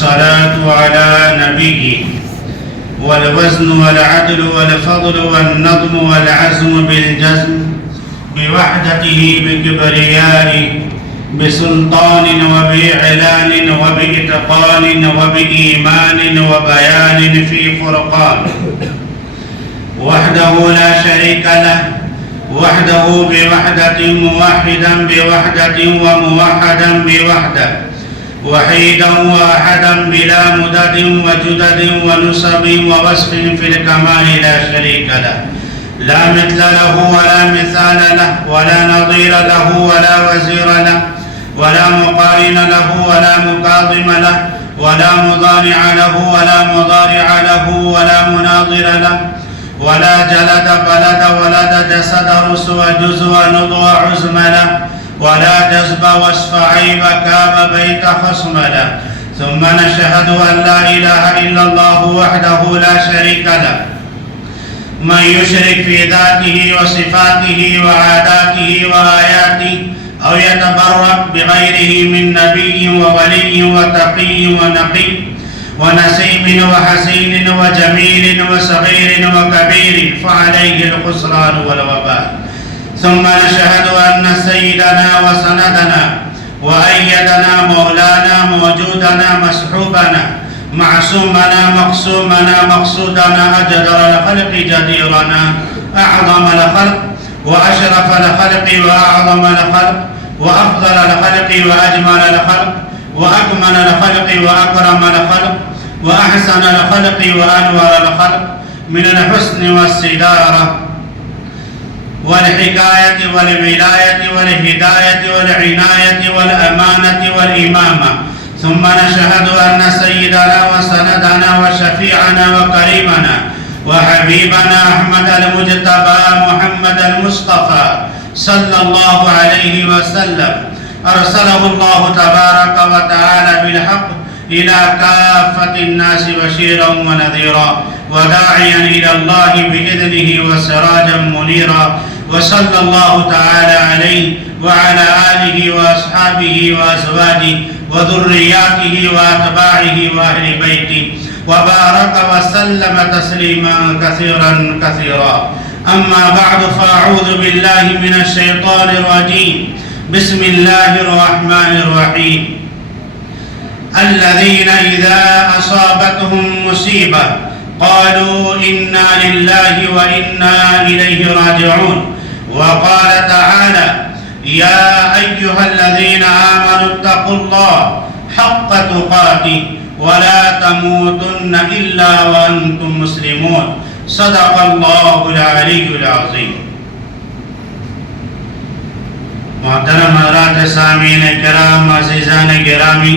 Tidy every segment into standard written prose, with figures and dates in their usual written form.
والصلاة على نبيه والوزن والعدل والفضل والنظم والعزم بالجزم بوحدته بكبرياء بسلطان وبإعلان وبإتقان وبإيمان وبيان في فرقان وحده لا شريك له وحده بوحدة موحدا بوحدة وموحدا بوحدة وحيدا وأحدا بلا مدد وجدد ونسب ووصف في الكمال لا شريك له لا مثل له ولا مثال له ولا نظير له ولا وزير له ولا مقارن له ولا مكاظم له ولا مضارع له ولا مضارع له ولا مناظر له ولا جلد بلد ولد جسد رسو جزو نضو عزم له ولا جذب وصف عيب كاب بيت خصم له ثم نشهد أن لا إله إلا الله وحده لا شريك له من يشرك في ذاته وصفاته وعاداته وآياته أو يتبرك بغيره من نبي وولي وتقي ونقي ونسيم وحسين وجميل وصغير وكبير فعليه الخسران والوبال ثم نشهد أن سيدنا وسندنا وأيدنا مولانا موجودنا مسحوبنا معصومنا مقسومنا مقصودنا أجدر الخلق جديرنا أعظم الخلق وأشرف الخلق وأعظم الخلق وأفضل الخلق وأجمل الخلق وأكمل الخلق وأكرم الخلق وأحسن الخلق وأنور الخلق من الحسن والسدارة والحكاية والولاية والهداية والعناية والأمانة والإمامة ثم نشهد أن سيدنا وسندنا وشفيعنا وكريمنا وحبيبنا أحمد المجتبى محمد المصطفى صلى الله عليه وسلم أرسله الله تبارك وتعالى بالحق إلى كافة الناس بشيرا ونذيرا وداعيا إلى الله بإذنه وسراجا منيرا وصلى الله تعالى عليه وعلى آله وأصحابه وأزواجه وذرياته وأتباعه وأهل بيته وبارك وسلم تسليما كثيرا كثيرا أما بعد فأعوذ بالله من الشيطان الرجيم بسم الله الرحمن الرحيم الذين إذا أصابتهم مصيبة قالوا إنا لله وإنا إليه راجعون وقال تعالى يا أيها الذين آمنوا اتقوا الله حق تقاته ولا تموتن إلا وأنتم مسلمون صدق الله العلي العظيم محترم حضرات سامعین کرام عزیزان گرامی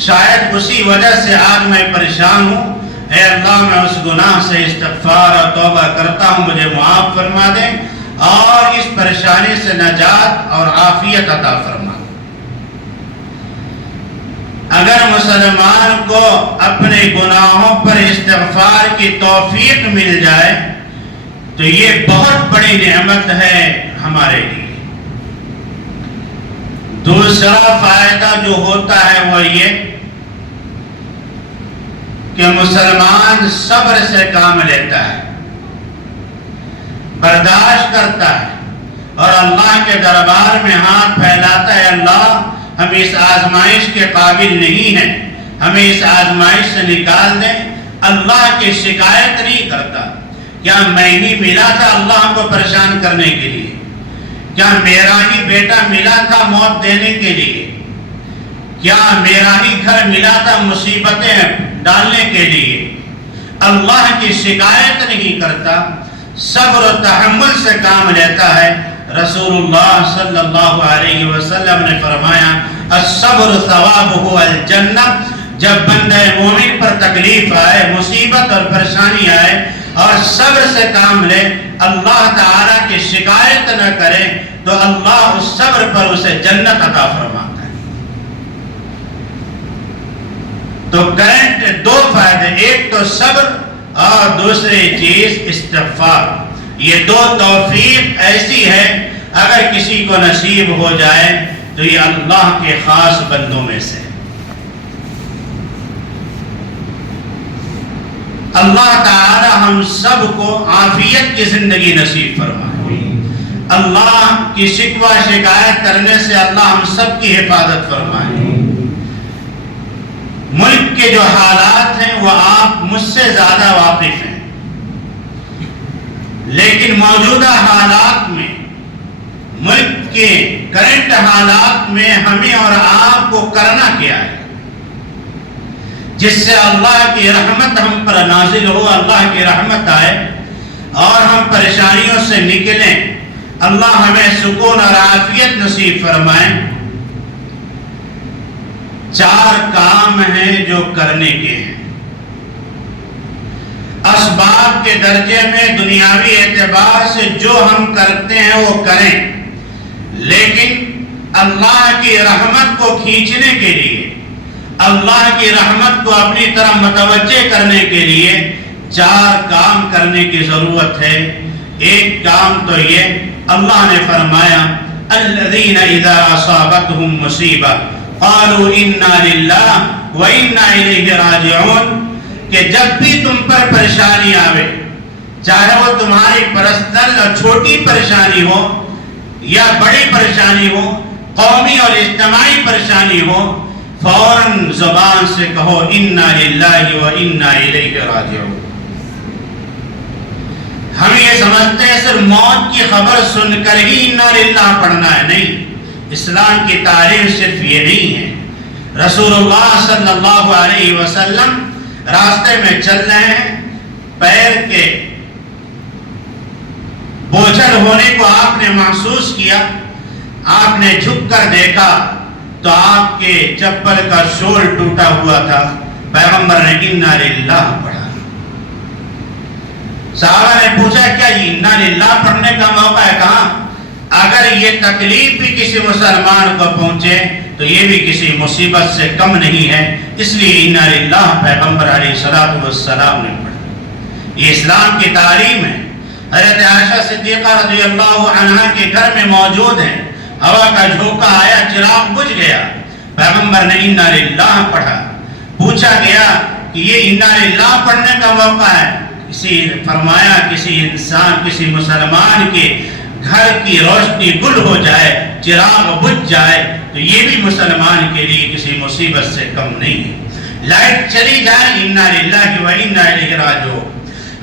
شاید اسی وجہ سے آج میں پریشان ہوں، اے اللہ میں اس گناہ سے استغفار اور توبہ کرتا ہوں، مجھے معاف فرما دیں اور اس پریشانی سے نجات اور عافیت عطا فرما دیں۔ اگر مسلمان کو اپنے گناہوں پر استغفار کی توفیق مل جائے تو یہ بہت بڑی نعمت ہے ہمارے لیے۔ دوسرا فائدہ جو ہوتا ہے وہ یہ کہ مسلمان صبر سے کام لیتا ہے، برداشت کرتا ہے اور اللہ کے دربار میں ہاتھ پھیلاتا ہے، اللہ ہم اس آزمائش کے قابل نہیں ہیں، ہمیں اس آزمائش سے نکال دیں۔ اللہ کی شکایت نہیں کرتا، کیا میں ہی ملا تھا اللہ ہم کو پریشان کرنے کے لیے؟ کیا میرا ہی بیٹا ملا تھا موت دینے کے لیے؟ کیا میرا ہی گھر ملا تھا مصیبتیں ڈالنے کے لیے؟ اللہ کی شکایت نہیں کرتا، صبر و تحمل سے کام لیتا ہے۔ رسول اللہ صلی اللہ علیہ وسلم نے فرمایا الصبر ثوابہ الجنہ، جب بندہ مومن پر تکلیف آئے، مصیبت اور پریشانی آئے اور صبر سے کام لے، اللہ تعالیٰ کی شکایت نہ کرے تو اللہ اس صبر پر اسے جنت عطا فرماتا ہے۔ تو کرنٹ دو فائدے، ایک تو صبر اور دوسری چیز استغفار۔ یہ دو توفیق ایسی ہے اگر کسی کو نصیب ہو جائے تو یہ اللہ کے خاص بندوں میں سے۔ اللہ تعالی ہم سب کو عافیت کی زندگی نصیب فرمائے۔ اللہ کی شکوہ شکایت کرنے سے اللہ ہم سب کی حفاظت فرمائے۔ ملک کے جو حالات ہیں وہ آپ مجھ سے زیادہ واقف ہیں، لیکن موجودہ حالات میں، ملک کے کرنٹ حالات میں ہمیں اور آپ کو کرنا کیا ہے جس سے اللہ کی رحمت ہم پر نازل ہو، اللہ کی رحمت آئے اور ہم پریشانیوں سے نکلیں، اللہ ہمیں سکون اور عافیت نصیب فرمائیں۔ چار کام ہیں جو کرنے کے ہیں۔ اسباب کے درجے میں دنیاوی اعتبار سے جو ہم کرتے ہیں وہ کریں، لیکن اللہ کی رحمت کو کھینچنے کے لیے، اللہ کی رحمت کو اپنی طرف متوجہ کرنے کے لیے چار کام کرنے کی ضرورت ہے۔ ایک کام تو یہ، اللہ نے فرمایا الذین اذا اصابتهم مصیبہ قالوا انا للہ وانا الیہ راجعون، کہ جب بھی تم پر پریشانی آوے، چاہے وہ تمہاری پرسنل اور چھوٹی پریشانی ہو یا بڑی پریشانی ہو، قومی اور اجتماعی پریشانی ہو، فوراً زبان سے کہو انا للہ و انا الیہ راجعون۔ ہم یہ سمجھتے ہیں صرف موت کی خبر سن کر ہی انا للہ پڑھنا ہے، نہیں، اسلام کی تعلیم صرف یہ نہیں ہے۔ رسول اللہ صلی اللہ علیہ وسلم راستے میں چل رہے ہیں، پیر کے بوجھل ہونے کو آپ نے محسوس کیا، آپ نے جھک کر دیکھا تو آپ کے چپل کا شول ٹوٹا ہوا تھا، پیغمبر نے انا للہ پڑھا۔ صحابہ نے پوچھا کیا یہ انا للہ پڑھنے کا موقع ہے؟ کہاں؟ اگر یہ تکلیف بھی کسی مسلمان کو پہنچے تو یہ بھی کسی مصیبت سے کم نہیں ہے، اس لیے انا للہ پیغمبر علیہ الصلوۃ والسلام نے پڑھا۔ یہ اسلام کی تعلیم ہے۔ حضرت عائشہ صدیقہ رضی اللہ عنہا کے گھر میں موجود ہیں، ہوا کا جھونکا آیا، چراغ بجھ گیا، پیغمبر نے انا للہ پڑھا۔ پوچھا گیا کہ یہ انا للہ پڑھنے کا موقع ہے؟ فرمایا کسی انسان، کسی مسلمان کے گھر کی روشنی گل ہو جائے، چراغ بجھ جائے تو یہ بھی مسلمان کے لیے کسی مصیبت سے کم نہیں ہے۔ لائٹ چلی جائے انا للہ و انا الیہ راجعون۔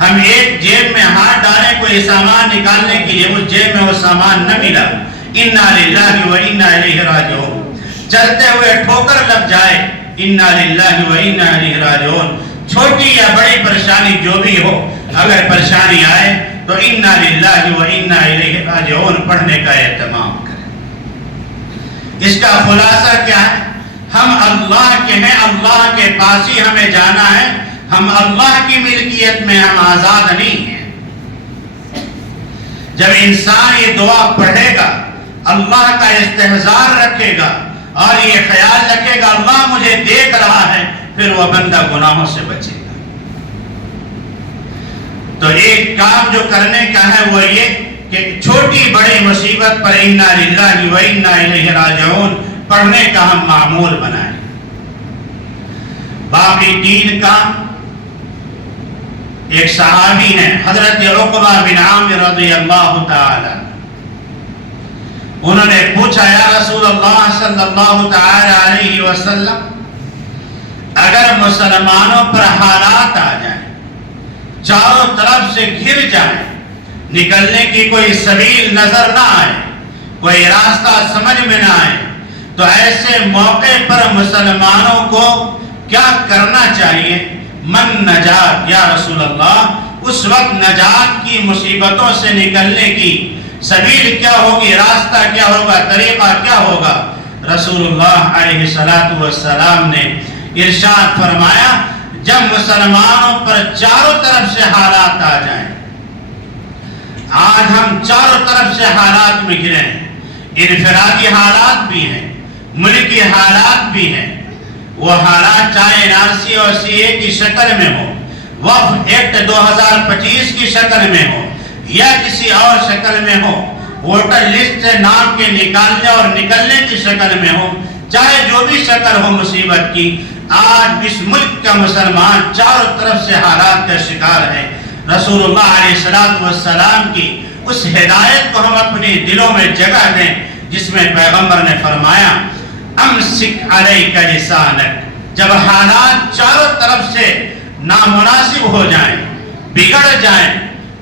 ہم ایک جیب میں ہاتھ ڈالیں کوئی سامان نکالنے کے لیے، اس جیب میں وہ سامان نہ ملا، انا للہ و انا الیہ راجعون۔ چلتے ہوئے ٹھوکر لگ جائے، انا للہ و انا الیہ راجعون۔ چھوٹی یا بڑی پریشانی جو بھی ہو، اگر پریشانی آئے تو انا للہ و انا الیہ راجعون پڑھنے کا اہتمام کریں۔ اس کا خلاصہ کیا ہے؟ ہم اللہ کے ہیں، اللہ کے پاس ہی ہمیں جانا ہے، ہم اللہ کی ملکیت میں، ہم آزاد نہیں ہیں۔ جب انسان یہ دعا پڑھے گا، اللہ کا استحضار رکھے گا اور یہ خیال رکھے گا اللہ مجھے دیکھ رہا ہے، پھر وہ بندہ گناہوں سے بچے گا۔ تو ایک کام جو کرنے کا ہے وہ یہ کہ چھوٹی بڑی مصیبت پر انا للہ و انا الیہ راجعون پڑھنے کا ہم معمول بنائیں۔ باقی 3 کام، ایک صحابی ہیں حضرت عقبہ بن عامر رضی اللہ تعالی، انہوں نے پوچھا یا رسول اللہ صلی اللہ تعالی علیہ وسلم، اگر مسلمانوں پر حالات آ جائیں، چاروں طرف سے گھر جائیں، نکلنے کی کوئی سبیل نظر نہ آئے، کوئی راستہ سمجھ میں نہ آئے، تو ایسے موقع پر مسلمانوں کو کیا کرنا چاہیے؟ من نجات یا رسول اللہ، اس وقت نجات کی مصیبتوں سے نکلنے کی سبیل کیا ہوگی، راستہ کیا ہوگا، طریقہ کیا ہوگا؟ رسول اللہ علیہ السلام نے ارشاد فرمایا، جب مسلمانوں پر چاروں طرف سے حالات آ جائیں، آج ہم چاروں طرف سے حالات میں گرے ہیں، انفرادی حالات بھی ہیں، ملکی حالات بھی ہیں، وہ حالات چاہے NRC اور CA کی شکل میں ہو، وقف ایکٹ 2025 کی شکل میں ہو یا کسی اور شکل میں ہو، ووٹر لسٹ سے نام کے نکالنے اور نکلنے کی شکل میں ہو، چاہے جو بھی شکل ہو مصیبت کی، آج اس ملک کا مسلمان چاروں طرف سے حالات کا شکار ہے۔ رسول اللہ علیہ السلام کی اس ہدایت کو ہم اپنے دلوں میں جگہ دیں، جس میں پیغمبر نے فرمایا امسک علیک لسانک، جب حالات چاروں طرف سے نامناسب ہو جائیں، بگڑ جائیں،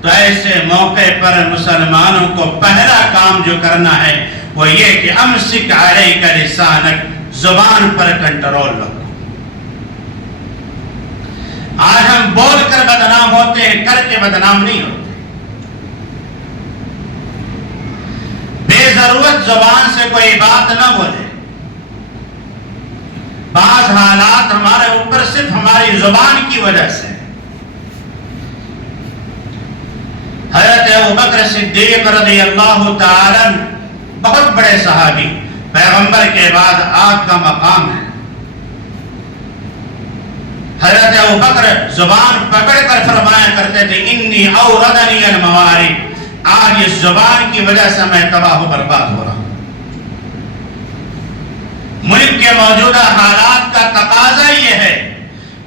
تو ایسے موقع پر مسلمانوں کو پہلا کام جو کرنا ہے وہ یہ کہ امسک علیک لسانک، زبان پر کنٹرول رکھو۔ آج ہم بول کر بدنام ہوتے ہیں، کر کے بدنام نہیں ہوتے۔ بے ضرورت زبان سے کوئی بات نہ بولے۔ بعض حالات ہمارے اوپر صرف ہماری زبان کی وجہ سے۔ حضرت ابوبکر صدیق رضی اللہ تعالی بہت بڑے صحابی، پیغمبر کے بعد آپ کا مقام ہے۔ حضرت ابوبکر زبان پکڑ کر فرمایا کرتے تھے انی اوردنی المواری، آج اس زبان کی وجہ سے میں تباہ و برباد ہو رہا ہوں۔ ملک کے موجودہ حالات کا تقاضا یہ ہے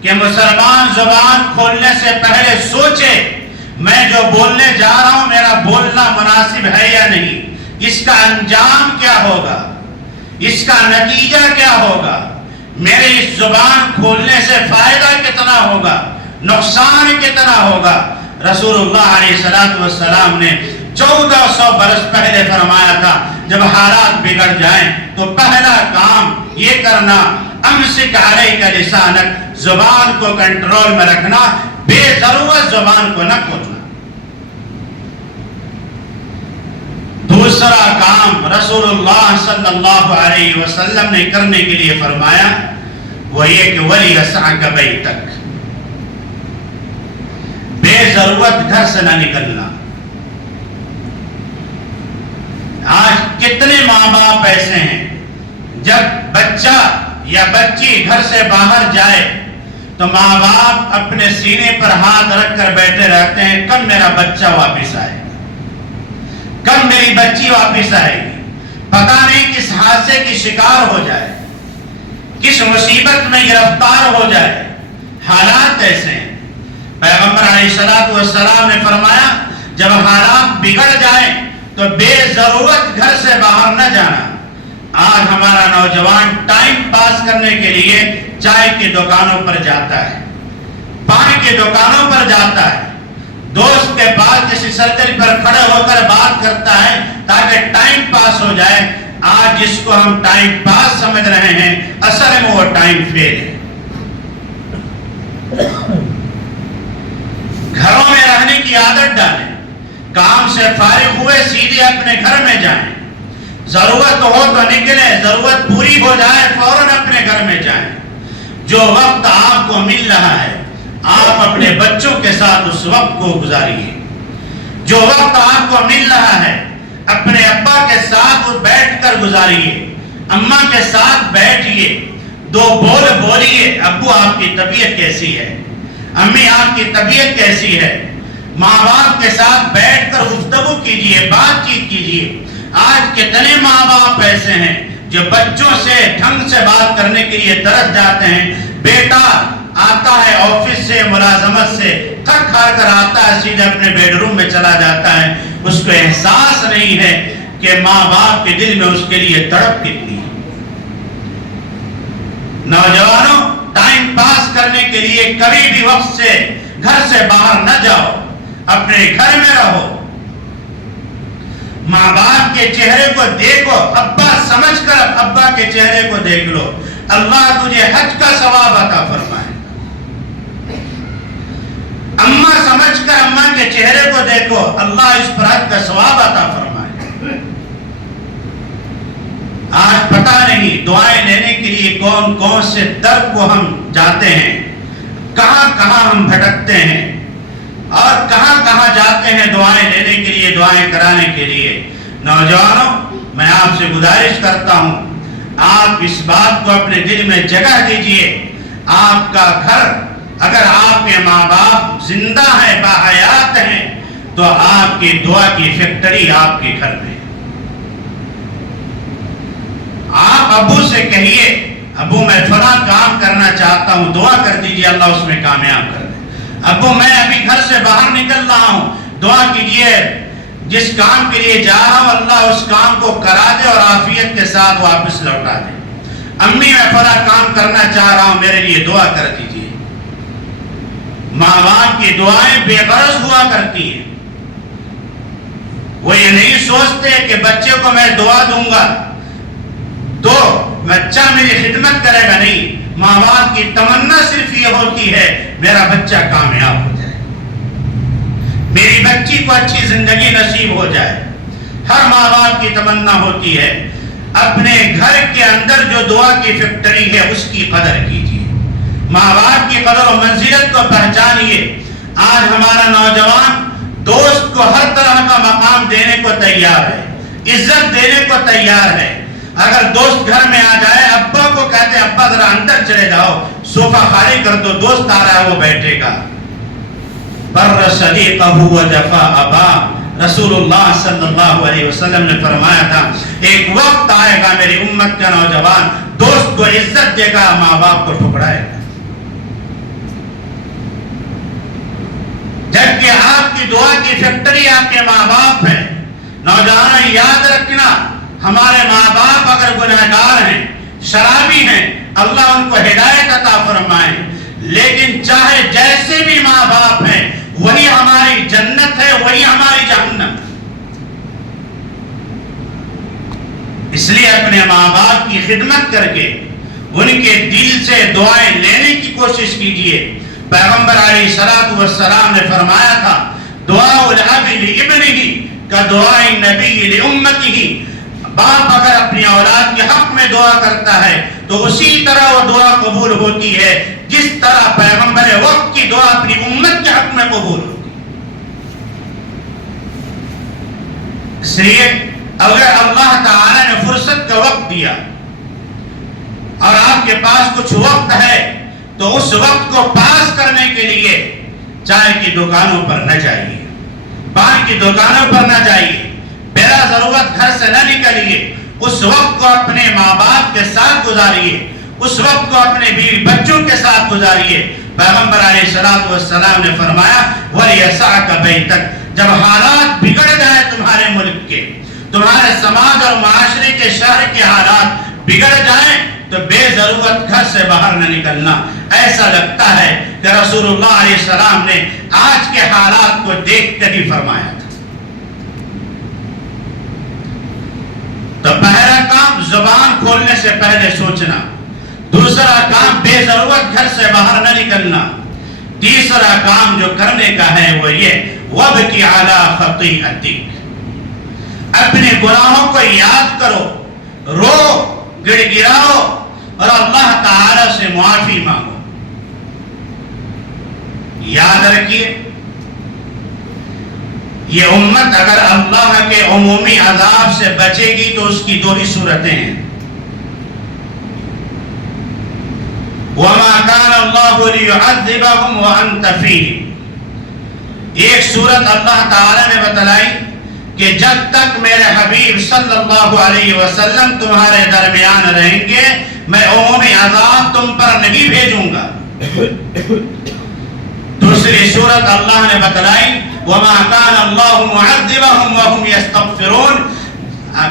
کہ مسلمان زبان کھولنے سے پہلے سوچے میں جو بولنے جا رہا ہوں میرا بولنا مناسب ہے یا نہیں، اس کا انجام کیا ہوگا، اس کا نتیجہ کیا ہوگا، میرے اس زبان کھولنے سے فائدہ کتنا ہوگا، نقصان کتنا ہوگا۔ رسول اللہ علیہ السلام نے 1400 برس پہلے فرمایا تھا جب حالات بگڑ جائیں تو پہلا کام یہ کرنا امسک علیک لسانک، زبان کو کنٹرول میں رکھنا، بے ضرورت زبان کو نہ کھولنا۔ دوسرا کام رسول اللہ صلی اللہ علیہ وسلم نے کرنے کے لیے فرمایا وہ یہ کہ وَلْيَسْعَكَ بَيْتَكَ، بے ضرورت گھر سے نہ نکلنا۔ آج کتنے ماں باپ ایسے ہیں جب بچہ یا بچی گھر سے باہر جائے تو ماں باپ اپنے سینے پر ہاتھ رکھ کر بیٹھے رہتے ہیں، کب میرا بچہ واپس آئے گا، کب میری بچی واپس آئے گی، پتہ نہیں کس حادثے کی شکار ہو جائے، کس مصیبت میں گرفتار ہو جائے۔ حالات ایسے ہیں۔ پیغمبر علیہ السلام نے فرمایا جب حالات بگڑ جائیں تو بے ضرورت گھر سے باہر نہ جانا۔ آج ہمارا نوجوان ٹائم پاس کرنے کے لیے چائے کی دکانوں پر جاتا ہے، پانی کی دکانوں پر جاتا ہے، دوست کے پاس کسی سرجری پر کھڑے ہو کر بات کرتا ہے تاکہ ٹائم پاس ہو جائے۔ آج جس کو ہم ٹائم پاس سمجھ رہے ہیں اصل میں وہ ٹائم فیل ہے۔ گھروں میں رہنے کی عادت ڈالیں، کام سے فارغ ہوئے سیدھے اپنے گھر میں جائیں، ضرورت ہو تو نکلے، ضرورت پوری ہو جائے فوراً اپنے گھر میں جائیں۔ جو وقت آپ کو مل رہا ہے آپ اپنے بچوں کے ساتھ اس وقت کو گزاریے۔ جو وقت آپ کو مل رہا ہے اپنے ابا کے ساتھ بیٹھ کر گزاریے، اماں کے ساتھ بیٹھیے، دو بول بولیے، ابو آپ کی طبیعت کیسی ہے، امی آپ کی طبیعت کیسی ہے۔ ماں باپ کے ساتھ بیٹھ کر گفتگو کیجیے، بات چیت کیجیے۔ آج کتنے ماں باپ ایسے ہیں جو بچوں سے ڈھنگ سے بات کرنے کے لیے ترس جاتے ہیں۔ بیٹا آتا ہے آفس سے، ملازمت سے تھک ہار کر آتا ہے، سیدھے اپنے بیڈ روم میں چلا جاتا ہے، اس کو احساس نہیں ہے کہ ماں باپ کے دل میں اس کے لیے تڑپ کتنی ہے۔ نوجوانوں، ٹائم پاس کرنے کے لیے کبھی بھی وقت سے گھر سے باہر نہ جاؤ، اپنے گھر میں رہو۔ ماں باپ کے چہرے کو دیکھو، ابا سمجھ کر ابا کے چہرے کو دیکھ لو، اللہ تجھے حج کا ثواب عطا فرمائے۔ اماں سمجھ کر اماں کے چہرے کو دیکھو، اللہ اس پر حج کا ثواب عطا فرمائے۔ آج پتہ نہیں دعائیں لینے کے لیے کون کون سے در کو ہم جاتے ہیں، کہاں کہاں ہم بھٹکتے ہیں اور کہاں کہاں جاتے ہیں دعائیں لینے کے لیے، دعائیں کرانے کے لیے۔ نوجوانوں، میں آپ سے گزارش کرتا ہوں، آپ اس بات کو اپنے دل میں جگہ دیجئے، آپ کا گھر، اگر آپ کے ماں باپ زندہ ہیں، باحیات ہیں، تو آپ کی دعا کی فیکٹری آپ کے گھر میں۔ آپ ابو سے کہیے، ابو میں فلاں کام کرنا چاہتا ہوں، دعا کر دیجئے اللہ اس میں کامیاب کر دے۔ ابو میں ابھی گھر سے باہر نکل رہا ہوں، دعا کیجئے جس کام کے لیے جا رہا ہوں اللہ اس کام کو کرا دے اور عافیت کے ساتھ واپس لوٹا دے۔ امی میں فلاں کام کرنا چاہ رہا ہوں، میرے لیے دعا کر دیجئے۔ ماں باپ کی دعائیں بے غرض ہوا کرتی ہیں، وہ یہ نہیں سوچتے کہ بچے کو میں دعا دوں گا تو بچہ میری خدمت کرے گا، نہیں، ماں باپ کی تمنا صرف یہ ہوتی ہے میرا بچہ کامیاب ہو جائے، میری بچی کو اچھی زندگی نصیب ہو جائے۔ ہر ماں باپ کی تمنا ہوتی ہے۔ اپنے گھر کے اندر جو دعا کی فیکٹری ہے اس کی قدر کیجیے، ماں باپ کی قدر و منزلت کو پہچانیے۔ آج ہمارا نوجوان دوست کو ہر طرح کا مقام دینے کو تیار ہے، عزت دینے کو تیار ہے۔ اگر دوست گھر میں آ جائے، ابا کو کہتے ہیں ابا ذرا اندر چلے جاؤ، صوفہ خالی کر دو، دوست آ رہا ہے وہ بیٹھے گا۔ بر صدیقہ و جفا ابا، رسول اللہ صلی اللہ علیہ وسلم نے فرمایا تھا ایک وقت آئے گا میری امت کا نوجوان دوست کو عزت دے گا، ماں باپ کو ٹھکرائے گا۔ جبکہ آپ کی دعا کی فیکٹری آپ کے ماں باپ ہیں۔ نوجوان یاد رکھنا، ہمارے ماں باپ اگر گنہگار ہیں، شرابی ہیں، اللہ ان کو ہدایت عطا فرمائے، لیکن چاہے جیسے بھی ماں باپ ہیں وہی ہماری جنت ہے، وہی ہماری جہنم۔ اس لیے اپنے ماں باپ کی خدمت کر کے ان کے دل سے دعائیں لینے کی کوشش کیجیے۔ پیغمبر علیہ الصلوۃ والسلام نے فرمایا تھا دعاء الاب لابنہ کدعاء النبی لامتہ، باپ اگر اپنی اولاد کے حق میں دعا کرتا ہے تو اسی طرح وہ دعا قبول ہوتی ہے جس طرح پیغمبر وقت کی دعا اپنی امت کے حق میں قبول ہوتی ہے۔ اس لیے اگر اللہ تعالی نے فرصت کا وقت دیا اور آپ کے پاس کچھ وقت ہے تو اس وقت کو پاس کرنے کے لیے چائے کی دکانوں پر نہ جائیے، پان کی دکانوں پر نہ جائیے، بلا ضرورت گھر سے نہ نکلیے۔ اس وقت کو اپنے ماں باپ کے ساتھ گزاریے، اس وقت کو اپنے بیوی بچوں کے ساتھ گزاریے۔ پیغمبر علیہ الصلوۃ والسلام نے فرمایا وَلْيَسَعْكَ بَيْتَكَ، جب حالات بگڑ جائے تمہارے ملک کے، تمہارے سماج اور معاشرے کے، شہر کے حالات بگڑ جائیں تو بے ضرورت گھر سے باہر نہ نکلنا۔ ایسا لگتا ہے کہ رسول اللہ علیہ السلام نے آج کے حالات کو دیکھ کر ہی فرمایا تھا۔ تو پہلا کام زبان کھولنے سے پہلے سوچنا، دوسرا کام بے ضرورت گھر سے باہر نہ نکلنا، تیسرا کام جو کرنے کا ہے وہ یہ وَبْكِ عَلَىٰ خَطِيئَتِكَ، اپنے گناہوں کو یاد کرو، رو، گڑ گراؤ اور اللہ تعالی سے معافی مانگو۔ یاد رکھیے، یہ امت اگر اللہ کے عمومی عذاب سے بچے گی تو اس کی دو ہی صورتیں ہیں۔ وَمَا كَانَ اللَّهُ لِيُعَذِّبَهُمْ وَأَنْتَ فِيهِمْ، ایک صورت اللہ تعالی نے بتلائی کہ جب تک میرے حبیب صلی اللہ علیہ وسلم تمہارے درمیان رہیں گے میں عمومی عذاب تم پر نہیں بھیجوں گا۔ دوسری صورت اللہ نے بتلائی وَمَا كَانَ اللَّهُ مُعَذِّبَهُمْ وَهُمْ يَسْتَغْفِرُونَ،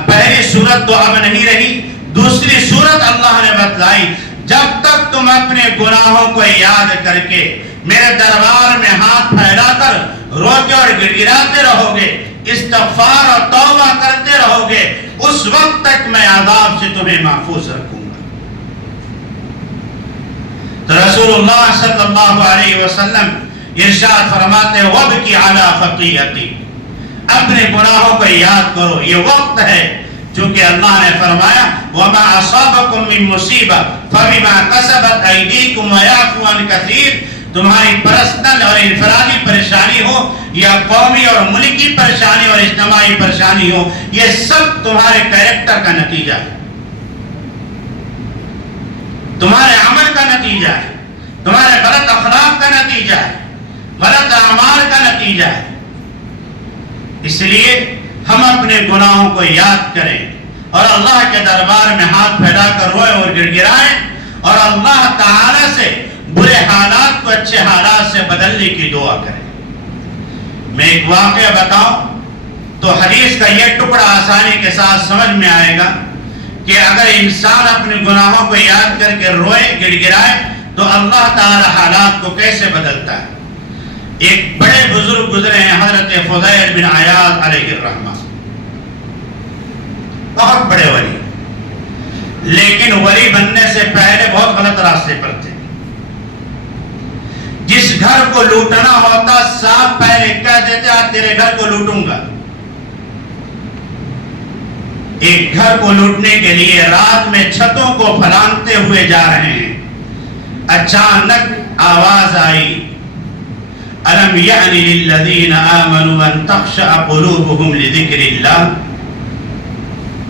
پہلی صورت تو اب نہیں رہی، دوسری صورت اللہ نے بتلائی جب تک تم اپنے گناہوں کو یاد کر کے میرے دربار میں ہاتھ پھیلا کر روتے اور گڑگڑاتے رہو گے، استغفار اور توبہ کرتے رہو گے، اس وقت تک میں عذاب سے تمہیں محفوظ رکھوں گا۔ تو رسول اللہ صلی اللہ علیہ وسلم ارشاد فرماتے وَبْكِ عَلَى خَطِيئَتِي، اپنے گناہوں کو یاد کرو، یہ وقت ہے چونکہ اللہ نے فرمایا وَمَا أَصَابَكُم مِّن مُّصِيبَةٍ فَبِمَا كَسَبَتْ أَيْدِيكُمْ وَيَعْفُو عَن كَثِيرٍ، تمہاری پرسنل اور انفرادی پریشانی ہو یا قومی اور ملکی پریشانی اور اجتماعی پریشانی ہو، یہ سب تمہارے کیریکٹر کا نتیجہ ہے، تمہارے عمل کا نتیجہ ہے، تمہارے غلط اخلاق کا نتیجہ ہے، غلط اعمال کا نتیجہ ہے۔ اس لیے ہم اپنے گناہوں کو یاد کریں اور اللہ کے دربار میں ہاتھ پھیلا کر روئیں اور گڑ گڑائیں اور اللہ تعالی سے برے حالات کو اچھے حالات سے بدلنے کی دعا کریں۔ میں ایک واقعہ بتاؤں تو حدیث کا یہ ٹکڑا آسانی کے ساتھ سمجھ میں آئے گا کہ اگر انسان اپنے گناہوں کو یاد کر کے روئے گڑ گڑائے تو اللہ تعالی حالات کو کیسے بدلتا ہے۔ ایک بڑے بزرگ گزرے ہیں حضرت فضیل بن عیاض علیہ الرحمہ، بہت بڑے ولی، لیکن ولی بننے سے پہلے بہت غلط راستے پر تھے۔ جس گھر کو لوٹنا ہوتا صاحب پہلے کہہ دیتے آج تیرے گھر کو لوٹوں گا۔ ایک گھر کو لوٹنے کے لیے رات میں چھتوں کو پھلانگتے ہوئے جا رہے ہیں، اچانک آواز آئی أَلَمْ يَعْنِ لِلَّذِينَ آمَنُوا أَن تَخْشَعَ قُلُوبُهُمْ لِذِكْرِ اللَّهِ،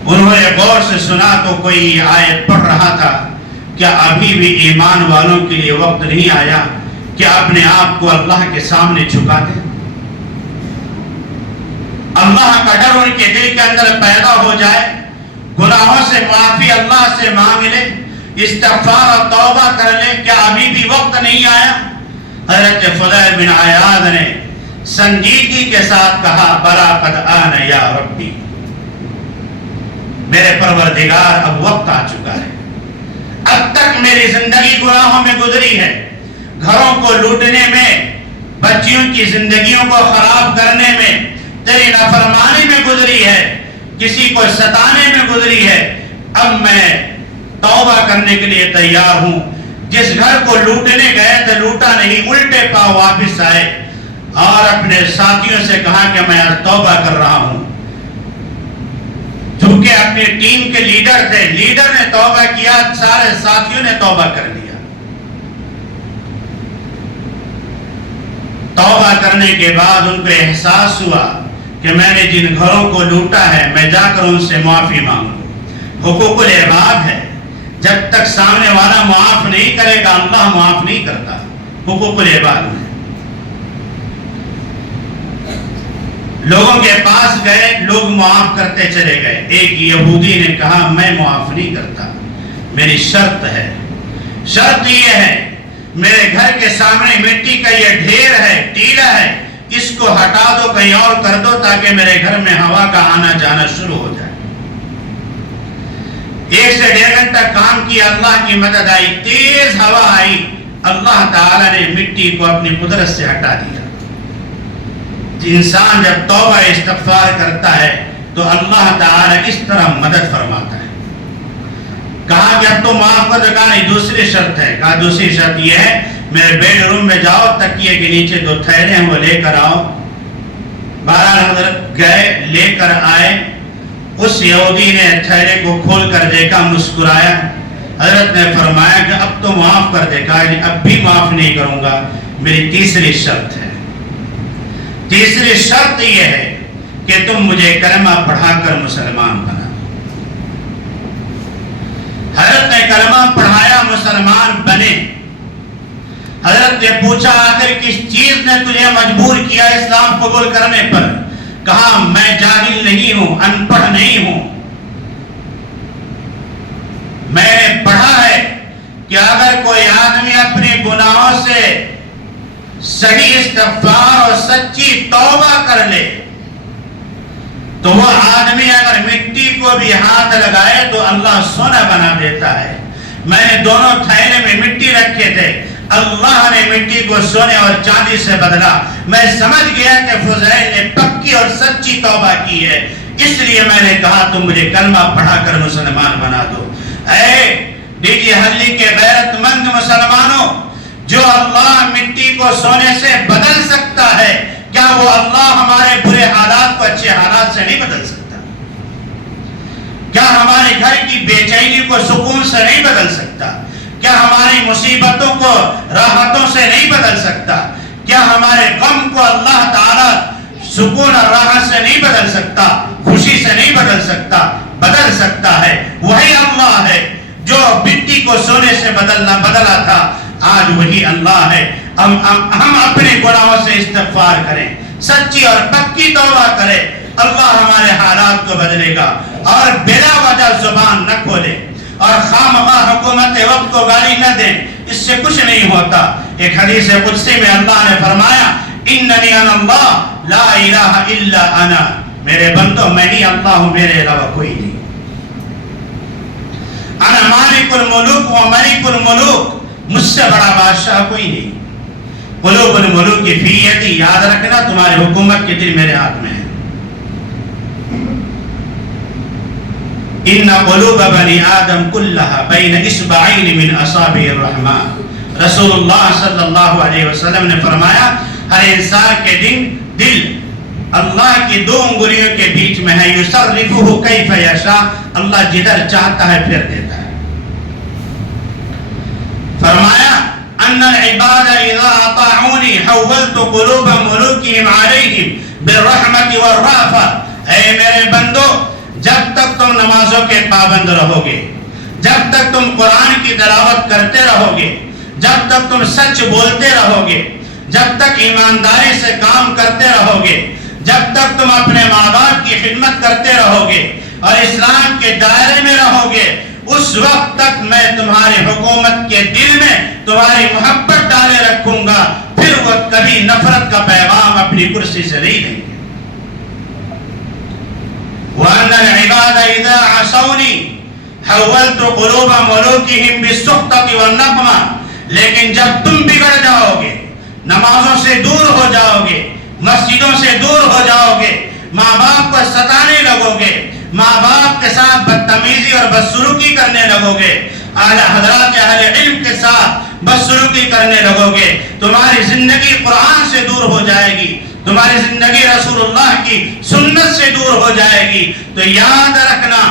انہوں نے غور سے سنا تو کوئی آیت پڑھ رہا تھا کیا ابھی بھی ایمان والوں کے لیے وقت نہیں آیا کہ اپنے آپ کو اللہ کے سامنے جھکا دیں، اللہ کا ڈر ان کے دل کے اندر پیدا ہو جائے، گناہوں سے معافی اللہ سے مانگ لے، استغفار اور توبہ کر لے، کیا ابھی بھی وقت نہیں آیا؟ حضرت فضیل بن عیاض نے سنجیدگی کے ساتھ کہا بلا قد آن یا ربی، میرے پروردگار اب وقت آ چکا ہے، اب تک میری زندگی گناہوں میں گزری ہے، گھروں کو لوٹنے میں، بچیوں کی زندگیوں کو خراب کرنے میں، تیری نافرمانی میں گزری ہے، کسی کو ستانے میں گزری ہے، اب میں توبہ کرنے کے لیے تیار ہوں۔ جس گھر کو لوٹنے گئے تھے لوٹا نہیں، الٹے پاؤں واپس آئے اور اپنے ساتھیوں سے کہا کہ میں توبہ کر رہا ہوں، چونکہ اپنی ٹیم کے لیڈر تھے، لیڈر نے توبہ کیا، سارے ساتھیوں نے توبہ کر لیا۔ توبہ کرنے کے بعد ان کو احساس ہوا کہ میں نے جن گھروں کو لوٹا ہے میں جا کر ان سے معافی مانگوں۔ حقوق العباد ہے، جب تک سامنے والا معاف نہیں کرے گا اللہ معاف نہیں کرتا، حقوق العباد میں۔ لوگوں کے پاس گئے، لوگ معاف کرتے چلے گئے، ایک یہودی نے کہا میں معاف نہیں کرتا، میری شرط ہے، شرط یہ ہے میرے گھر کے سامنے مٹی کا یہ ڈھیر ہے، ٹیلا ہے، اس کو ہٹا دو، کہیں اور کر دو تاکہ میرے گھر میں ہوا کا آنا جانا شروع ہو جائے۔ 1 سے 1.5 گھنٹہ کام کیا، اللہ کی مدد آئی، تیز ہوا آئی، اللہ تعالی نے مٹی کو اپنی قدرت سے ہٹا دیا۔ انسان جب توبہ استغفار کرتا ہے تو اللہ تعالی اس طرح مدد فرماتا ہے۔ کہا کہ اب تو معاف کر دے، کہا نہیں دوسری شرط ہے، کہا دوسری شرط یہ ہے میرے بیڈ روم میں جاؤ، تکیے کے نیچے 2 تھیلے ہیں وہ لے کر آؤ۔ بہرحال حضرت گئے، لے کر آئے، اس یہودی نے تھیلے کو کھول کر دیکھا، مسکرایا. حضرت نے فرمایا کہ اب تو معاف کر دے. کہا اب بھی معاف نہیں کروں گا، میری تیسری شرط ہے. تیسری شرط یہ ہے کہ تم مجھے کلمہ پڑھا کر مسلمان بنا. حضرت نے کلمہ پڑھایا، مسلمان بنے. حضرت نے پوچھا آخر کس چیز نے تجھے مجبور کیا اسلام قبول کرنے پر؟ کہا میں جاہل نہیں ہوں، ان پڑھ نہیں ہوں. میں نے پڑھا ہے کہ اگر کوئی آدمی اپنے گناہوں سے صحیح استغفار اور سچی توبہ کر لے تو وہ آدمی اگر مٹی کو بھی ہاتھ لگائے تو اللہ سونا بنا دیتا ہے. میں نے دونوں تھیلے میں مٹی رکھے تھے، اللہ نے مٹی کو سونے اور چاندی سے بدلا. میں سمجھ گیا کہ فضیل نے پکی اور سچی توبہ کی ہے، اس لیے میں نے کہا تم مجھے کلمہ پڑھا کر مسلمان بنا دو. اے ڈی جی حلی کے غیرت مند مسلمانوں، جو اللہ مٹی کو سونے سے بدل سکتا ہے، کیا وہ اللہ ہمارے برے حالات کو اچھے حالات سے نہیں بدل سکتا؟ کیا ہمارے گھر کی بے چینی کو سکون سے نہیں بدل سکتا؟ کیا ہماری مصیبتوں کو راحتوں سے نہیں بدل سکتا؟ کیا ہمارے غم کو اللہ تعالی سکون اور راحت سے نہیں بدل سکتا؟ خوشی سے نہیں بدل سکتا؟ بدل سکتا ہے. وہی اللہ ہے جو مٹی کو سونے سے بدلا تھا، آج وہی اللہ ہے. ہم اپنے گناہوں سے استغفار کریں، سچی اور پکی توبہ کریں، اللہ ہمارے حالات کو بدلے گا. اور بلا وجہ زبان نہ کھولے اور خامخواہ حکومت وقت کو گالی نہ دیں، اس سے کچھ نہیں ہوتا. ایک حدیث قدسی میں اللہ نے فرمایا اننی انا اللہ لا الہ الا انا، میرے بندو میں ہی اللہ ہوں، میرے علاوہ کوئی نہیں. انا مالک الملوک و ملک الملوک، مجھ سے بڑا بادشاہ کوئی نہیں. قلوب الملوک کی فی یدی، یاد رکھنا تمہاری حکومت کے دل میرے ہاتھ میں ہے. ان قلوب بنی آدم کلھا بین اصبعین من اصابع الرحمن. رسول اللہ صلی اللہ علیہ وسلم نے فرمایا ہر انسان کے دل اللہ کی دو انگلیوں کے بیچ میں ہے. یصرفہ کیف یشاء، اللہ جدھر چاہتا ہے پھر دیتا ہے. فرمایا ان العباد اذا اطاعونی حولت قلوب ملوکہم علیہم بالرحمت والرأفت. اے میرے بندو، جب تک تم نمازوں کے پابند رہو گے، جب تک تم قرآن کی تلاوت کرتے رہو گے، جب تک تم سچ بولتے رہو گے، جب تک ایمانداری سے کام کرتے رہو گے، جب تک تم اپنے ماں باپ کی خدمت کرتے رہو گے اور اسلام کے دائرے میں رہو گے، اس وقت تک میں تمہاری حکومت کے دل میں تمہاری محبت ڈالے رکھوں گا. پھر وہ کبھی نفرت کا پیغام اپنی کرسی سے نہیں دیں گے. وَأَنَّ الْعِبَادَ إِذَا عَصَوْنِي حَوَّلْتُ قُلُوبَ مُلُوكِهِمْ بِالسُّخْطَةِ وَالنَّقْمَةِ. لیکن جب تم بگڑ جاؤ گے، نمازوں سے دور ہو جاؤ گے، مسجدوں سے دور ہو جاؤ گے، ماں باپ کو ستانے لگو گے، ماں باپ کے ساتھ بدتمیزی اور بدسلوکی کرنے لگو گے، اعلی حضرات اہل علم کے ساتھ بدسلوکی کرنے لگو گے، تمہاری زندگی قرآن سے دور ہو جائے گی، تمہاری زندگی رسول اللہ کی سنت سے دور ہو جائے گی. تو یاد رکھنا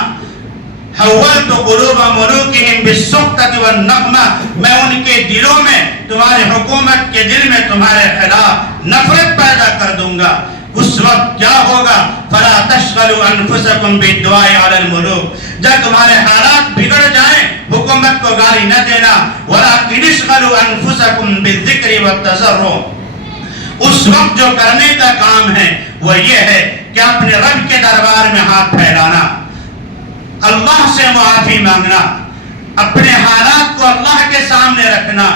حولت قلوب ملوکہم بالسخطۃ والنقمۃ، میں ان کے دلوں میں، تمہاری حکومت کے دل میں تمہارے خلاف نفرت پیدا کر دوں گا. اس وقت کیا ہوگا؟ فلا تشغلوا انفسکم بالدعاء علی الملوک. جب تمہارے حالات بگڑ جائیں، حکومت کو گالی نہ دینا. ولکن اشغلوا انفسکم بالذکر والتضرع. اس وقت جو کرنے کا کام ہے وہ یہ ہے کہ اپنے رب کے دربار میں ہاتھ پھیلانا، اللہ سے معافی مانگنا، اپنے حالات کو اللہ کے سامنے رکھنا.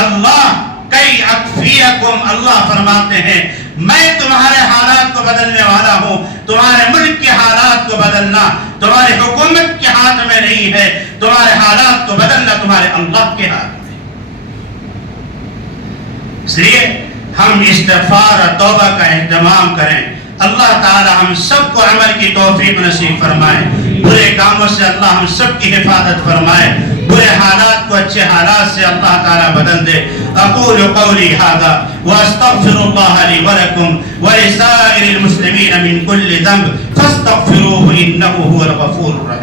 اللہ کئی اکفیکم، اللہ فرماتے ہیں میں تمہارے حالات کو بدلنے والا ہوں. تمہارے ملک کے حالات کو بدلنا تمہاری حکومت کے ہاتھ میں نہیں ہے، تمہارے حالات کو بدلنا تمہارے اللہ کے ہاتھ میں. اس لیے ہم استغفار اور توبہ کا اہتمام کریں. اللہ تعالی ہم سب کو عمل کی توفیق نصیب فرمائے. برے کاموں سے اللہ ہم سب کی حفاظت فرمائے. برے حالات کو اچھے حالات سے اللہ تعالی بدل دے. اقول قولی ھذا واستغفر اللہ لی ولکم ولسائر المسلمین والطالعين من كل ذنب فاستغفروه إنه هو الغفور الرحيم.